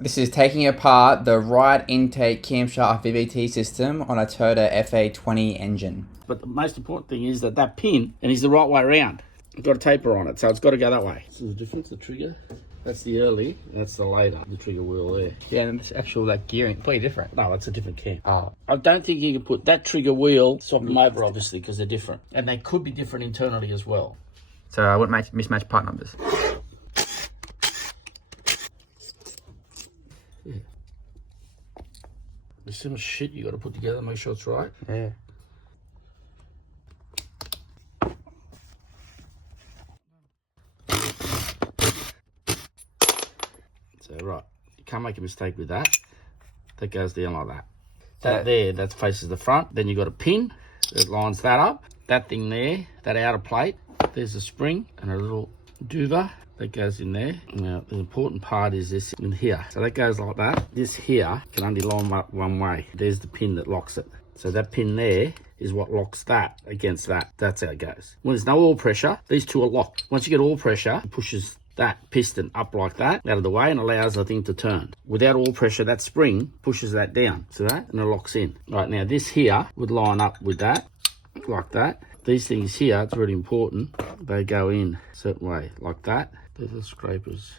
This is taking apart the right intake camshaft VVT system on a Toyota FA20 engine. But the most important thing is that that pin, and is the right way around. It's got a taper on it, so it's got to go that way. So the difference, the trigger, that's the early, that's the later, the trigger wheel there. Yeah, and this actual gearing, completely different. No, that's a different cam. Oh. I don't think you can put that trigger wheel, swap them over obviously, because they're different. And they could be different internally as well. So I wouldn't mismatch part numbers. Yeah. There's so much shit you got to put together, make sure it's right. Yeah. So right, you can't make a mistake with that. That goes down like that. That there, that faces the front. Then you got a pin that lines that up. That thing there, that outer plate, there's a spring and a little duva that goes in there. Now, the important part is this in here. So that goes like that. This here can only line up one way. There's the pin that locks it. So that pin there is what locks that against that. That's how it goes. When there's no oil pressure, these two are locked. Once you get oil pressure, it pushes that piston up like that, out of the way, and allows the thing to turn. Without oil pressure, that spring pushes that down. See that? And it locks in. Right, now this here would line up with that, like that. These things here, it's really important, they go in a certain way, like that. They're the scrapers.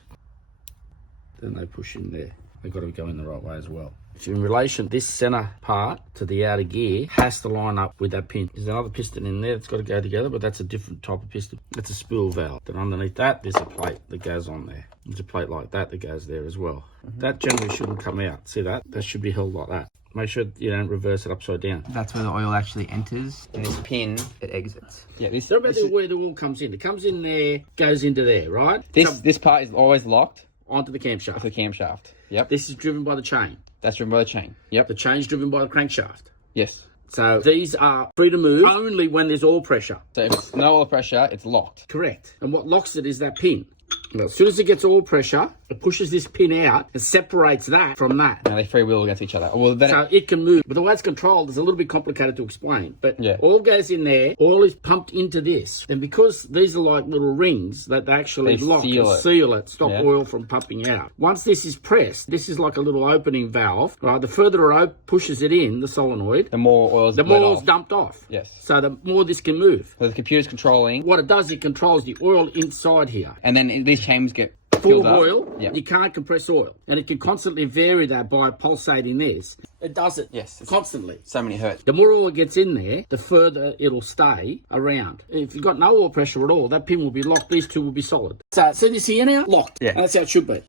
Then they push in there. They've got to go in the right way as well. So in relation, this center part to the outer gear has to line up with that pin. There's another piston in there that's got to go together, but that's a different type of piston. That's a spool valve. Then underneath that, there's a plate that goes on there. There's a plate like that that goes there as well. That generally shouldn't come out. See that? That should be held like that. Make sure you don't reverse it upside down. That's where the oil actually enters. And this pin, it exits. Yeah, It's not about where the oil comes in. It comes in there, goes into there, right? This part is always locked Onto the camshaft. with the camshaft. Yep. This is driven by the chain. That's driven by the chain. Yep. The chain's driven by the crankshaft. Yes. So these are free to move only when there's oil pressure. So if it's no oil pressure, it's locked. Correct. And what locks it is that pin. Now, as soon as it gets oil pressure, it pushes this pin out and separates that from that. And they freewheel against each other. Well, then So it can move. But the way it's controlled is a little bit complicated to explain. But Yeah. oil goes in there, oil is pumped into this. And because these are like little rings that they actually They lock seal and it. seal it, stop Yeah. oil from pumping out. Once this is pressed, this is like a little opening valve, right? The further it pushes it in, the solenoid, the more oil's the bled more it's off. dumped off. Yes. So the more this can move. So the computer's controlling, What it does, it controls the oil inside here. and then these chambers get Full filled of up. oil, Yeah. you can't compress oil. And it can constantly vary that by pulsating this. It does it Yes. constantly. So many hertz. The more oil gets in there, the further it'll stay around. If you've got no oil pressure at all, that pin will be locked. These two will be solid. So see this here now? Locked. Yeah. And that's how it should be.